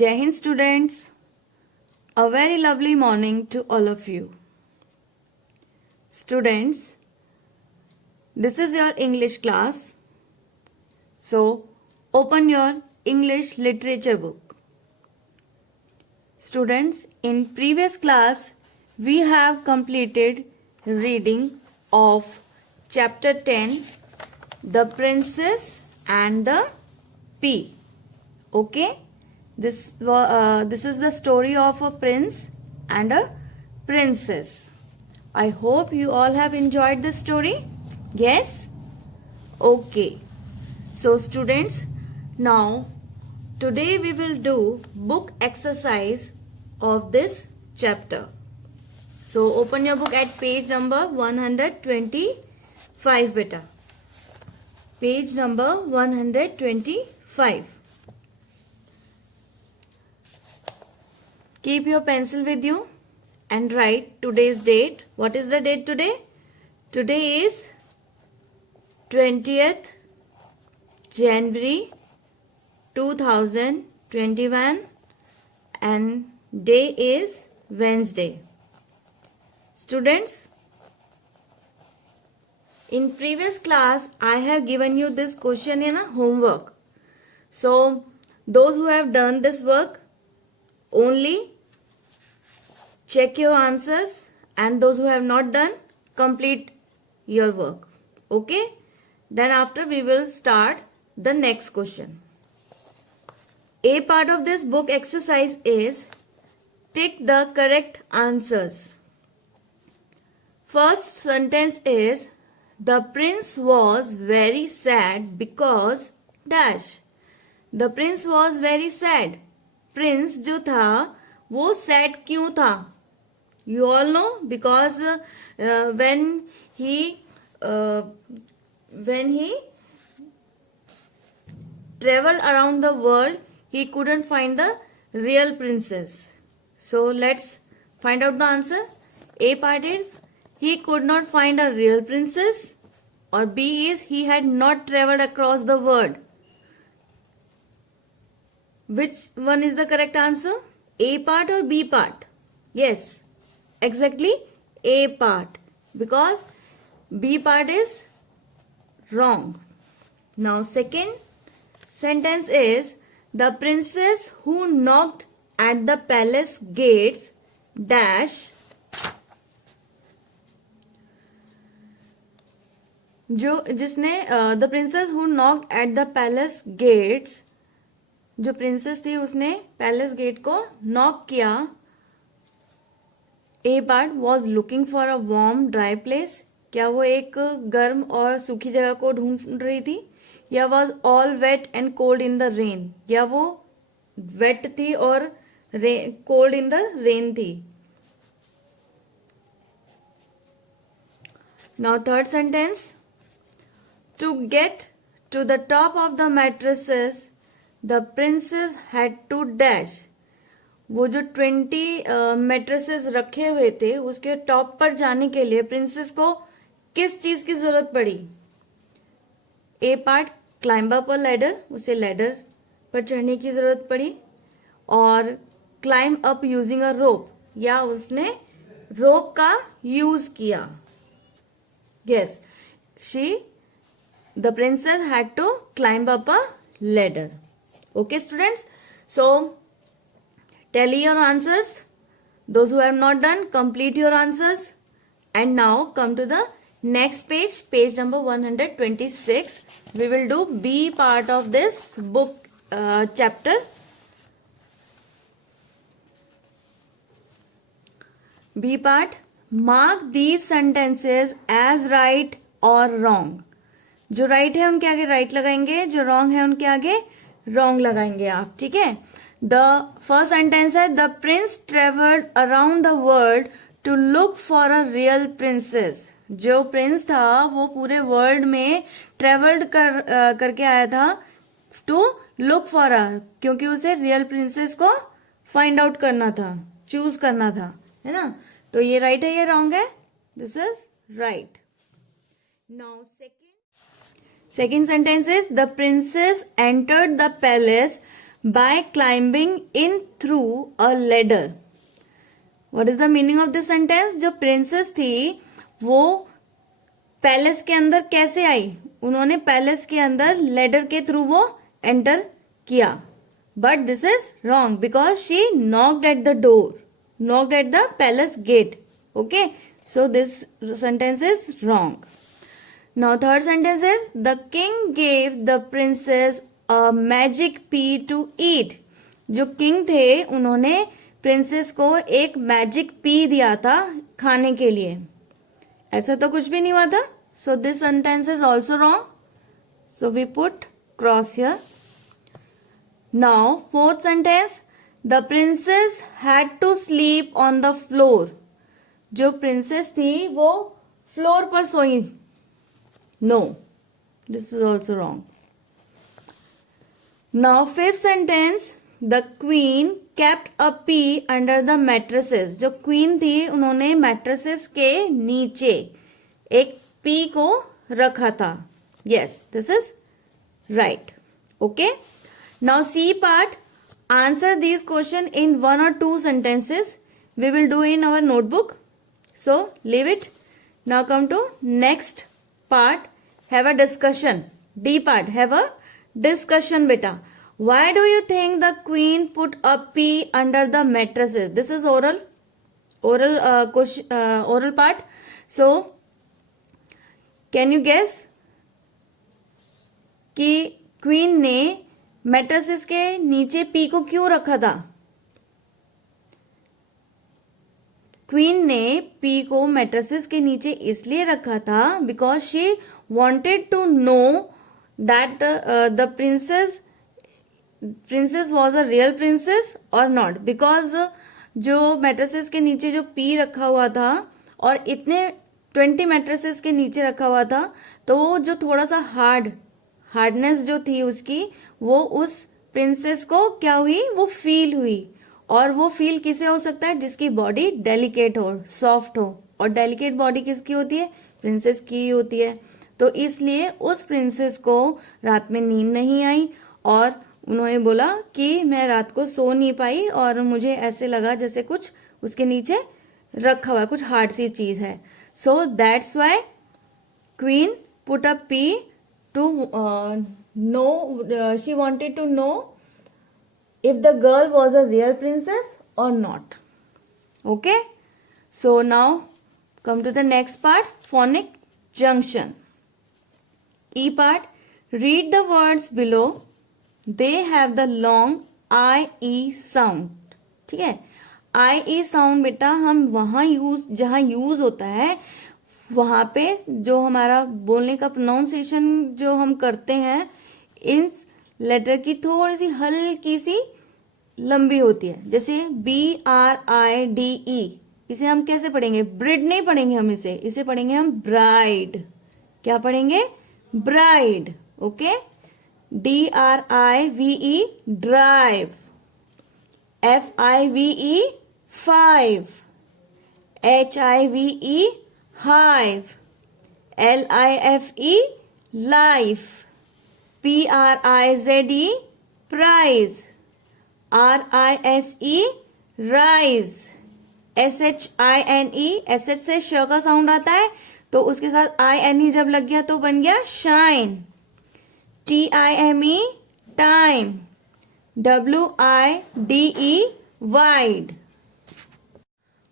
Jai Hind students, a very lovely morning to all of you. Students, this is your English class. So, open your English literature book. Students, in previous class, we have completed reading of chapter 10, The Princess and the Pea. Okay? This is the story of a prince and a princess. I hope you all have enjoyed this story. Yes? Okay. So students, now today we will do book exercise of this chapter. So open your book at page number 125 beta. Page number 125. Keep your pencil with you and write today's date. What is the date today? Today is 20th January 2021 and day is Wednesday. Students, in previous class I have given you this question in a homework. So those who have done this work, only check your answers, and those who have not done, complete your work. Okay? Then after we will start the next question. A part of this book exercise is tick the correct answers. First sentence is the prince was very sad because dash. The prince was very sad. Prince जो था वो सैड क्यों था? You all know, because when he traveled around the world, he couldn't find the real princess. So let's find out the answer. A part is he could not find a real princess, or B is he had not traveled across the world. Which one is the correct answer? A part or B part? Yes, exactly A part, because B part is wrong. Now second sentence is the princess who knocked at the palace gates dash. The princess who knocked at the palace gates, जो princess थी उसने palace gate को knock किया. A part was looking for a warm dry place. क्या वो एक गर्म और सूखी जगह को ढूंढ रही थी? या was all wet and cold in the rain. या वो वेट थी और कोल्ड इन द रेन थी. Now third sentence, to get to the top of the mattresses the princess had to dash. वो जो 20 मैट्रेसेस रखे हुए थे उसके टॉप पर जाने के लिए प्रिंसेस को किस चीज की जरूरत पड़ी? A part climb up a ladder, उसे लैडर पर चढ़ने की जरूरत पड़ी. और climb up using a rope, या उसने रोप का यूज किया. Yes, the princess had to climb up a ladder. Okay students, so tally your answers. Those who have not done, complete your answers. And now come to the next page, page number 126. We will do B part of this book chapter. B part, mark these sentences as right or wrong. जो राइट है उनके आगे राइट लगाएंगे, जो रॉन्ग है उनके आगे रॉन्ग लगाएंगे आप. ठीक है. द फर्स्ट सेंटेंस है the prince travelled around the world to look for a real princess. जो प्रिंस था वो पूरे वर्ल्ड में ट्रेवल्ड करके आया था टू लुक फॉर अ, क्योंकि उसे रियल प्रिंसेस को फाइंड आउट करना था, चूज करना था, है ना. तो ये राइट है, ये रॉन्ग है? This is right. Now second sentence is the princess entered the palace by climbing in through a ladder. What is the meaning of this sentence? जो प्रिंसेस थी वो पैलेस के अंदर कैसे आई? उन्होंने पैलेस के अंदर लेडर के थ्रू वो एंटर किया. But this is wrong because she knocked at the door, knocked at the palace gate. Okay, so this sentence is wrong. Now third sentence is the king gave the princess a magic pea to eat. जो king थे उन्होंने प्रिंसेस को एक magic P दिया था खाने के लिए. ऐसा तो कुछ भी नहीं हुआ था. So this sentence is also wrong. So we put cross here. Now fourth sentence, the princess had to sleep on the floor. जो प्रिंसेस थी वो फ्लोर पर सोई. No, this is also wrong. Now fifth sentence, the queen kept a pea under the mattresses. जो queen थी उन्होंने मैट्रेसेस के नीचे एक पी को रखा था. Yes, this is right. Okay, now C part, answer this question in 1 or 2 sentences. We will do in our notebook. So leave it. Now come to next part. Have a discussion. D part, have a discussion beta. Why do you think the queen put a pea under the mattresses? This is oral part. So can you guess कि क्वीन ने मैट्रेसेस के नीचे पी को क्यों रखा था? क्वीन ने पी को मैट्रेसेस के नीचे इसलिए रखा था because she wanted to know that the princess was a real princess और नॉट. बिकॉज जो मैट्रेसेस के नीचे जो पी रखा हुआ था और इतने 20 मैट्रेसेस के नीचे रखा हुआ था, तो वो जो थोड़ा सा हार्डनेस जो थी उसकी, वो उस प्रिंसेस को क्या हुई, वो फील हुई. और वो फील किसे हो सकता है? जिसकी बॉडी डेलिकेट हो, सॉफ्ट हो. और डेलिकेट बॉडी किसकी होती है? प्रिंसेस की होती है. तो इसलिए उस प्रिंसेस को रात में नींद नहीं आई और उन्होंने बोला कि मैं रात को सो नहीं पाई और मुझे ऐसे लगा जैसे कुछ उसके नीचे रखा हुआ, कुछ हार्ड सी चीज है. So that's why queen put a pea to know, she wanted to know if the girl was a real princess or not. Okay, so now come to the next part, phonic junction. E part, read the words below. They have the long IE sound. ठीक है, IE sound बेटा हम वहां जहां यूज होता है वहां पे जो हमारा बोलने का प्रोनाउंसिएशन जो हम करते हैं, इस लेटर की थोड़ी सी हल्की सी लंबी होती है. जैसे BRIDE, इसे हम कैसे पढ़ेंगे? ब्रिड नहीं पढ़ेंगे हम, इसे पढ़ेंगे हम ब्राइड. क्या पढ़ेंगे? Bride. Okay, DRIVE drive, FIVE 5, HIVE hive, LIFE life, PRIZE prize, RISE rise, SHINE, SH से श का साउंड आता है तो उसके साथ INE जब लग गया तो बन गया shine. TIME time, WIDE wide.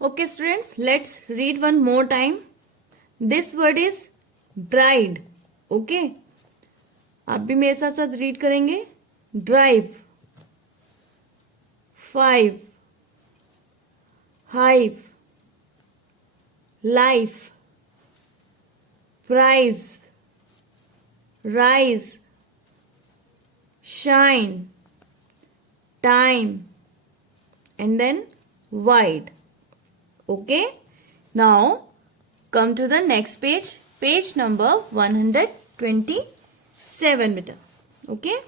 Okay students, let's read one more time. This word is bride. Okay, आप भी मेरे साथ साथ रीड करेंगे. ड्राइव, 5, hive, life, prize, rise, shine, time, and then wide. Okay, now come to the next page, page number 127 beta. Okay,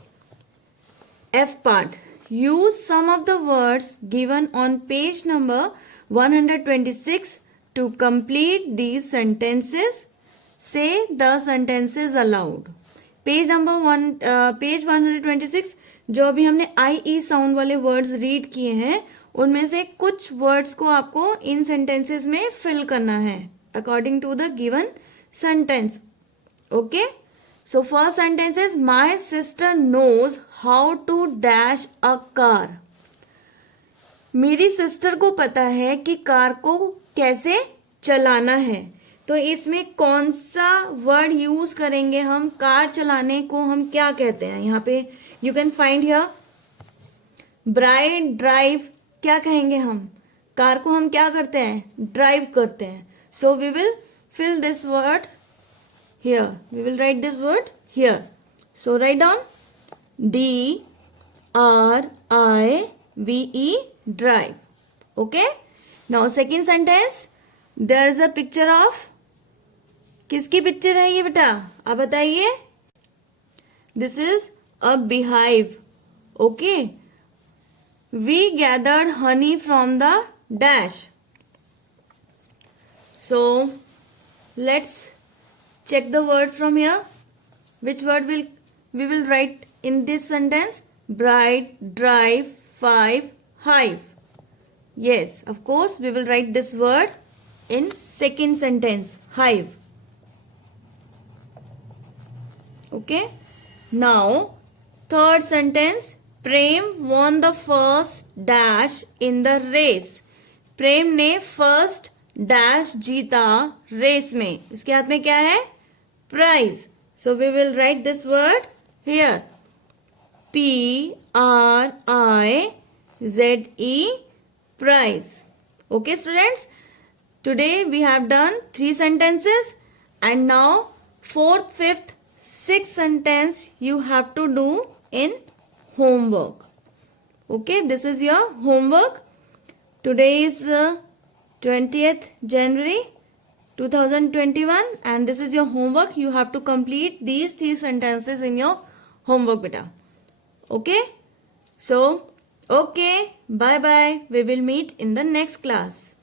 F part, use some of the words given on page number 126 to complete these sentences. Say the sentences aloud. Page 126, जो अभी हमने आई ई साउंड वाले words read किए हैं, उनमें से कुछ वर्ड्स को आपको इन सेंटेंसेस में फिल करना है according to the given sentence. Okay, so first sentence is my sister knows how to dash a car. मेरी सिस्टर को पता है कि कार को कैसे चलाना है. तो इसमें कौन सा वर्ड यूज करेंगे हम? कार चलाने को हम क्या कहते हैं? यहाँ पे you can find here bride, drive. क्या कहेंगे हम? कार को हम क्या करते हैं? ड्राइव करते हैं. So we will fill this word here. We will write this word here. So write down DRIVE, drive. Okay, now second sentence, there is a picture of, किसकी पिक्चर है ये बेटा? आप बताइए. This is a beehive. Okay, we gathered honey from the dash. So let's check the word from here. Which word we will write in this sentence? Bride, drive, five, hive. Yes, of course, we will write this word in second sentence, hive. Okay, now third sentence, Prem won the first dash in the race. प्रेम ने first dash जीता रेस में. इसके हाथ में क्या है? Prize. So we will write this word here. PRIZE, prize. Okay, students. Today we have done 3 sentences, and now 4th, 5th, 6th sentence you have to do in homework. Okay, this is your homework. Today is 20th January 2021, and this is your homework. You have to complete these 3 sentences in your homework, beta. Okay, so okay, bye bye. We will meet in the next class.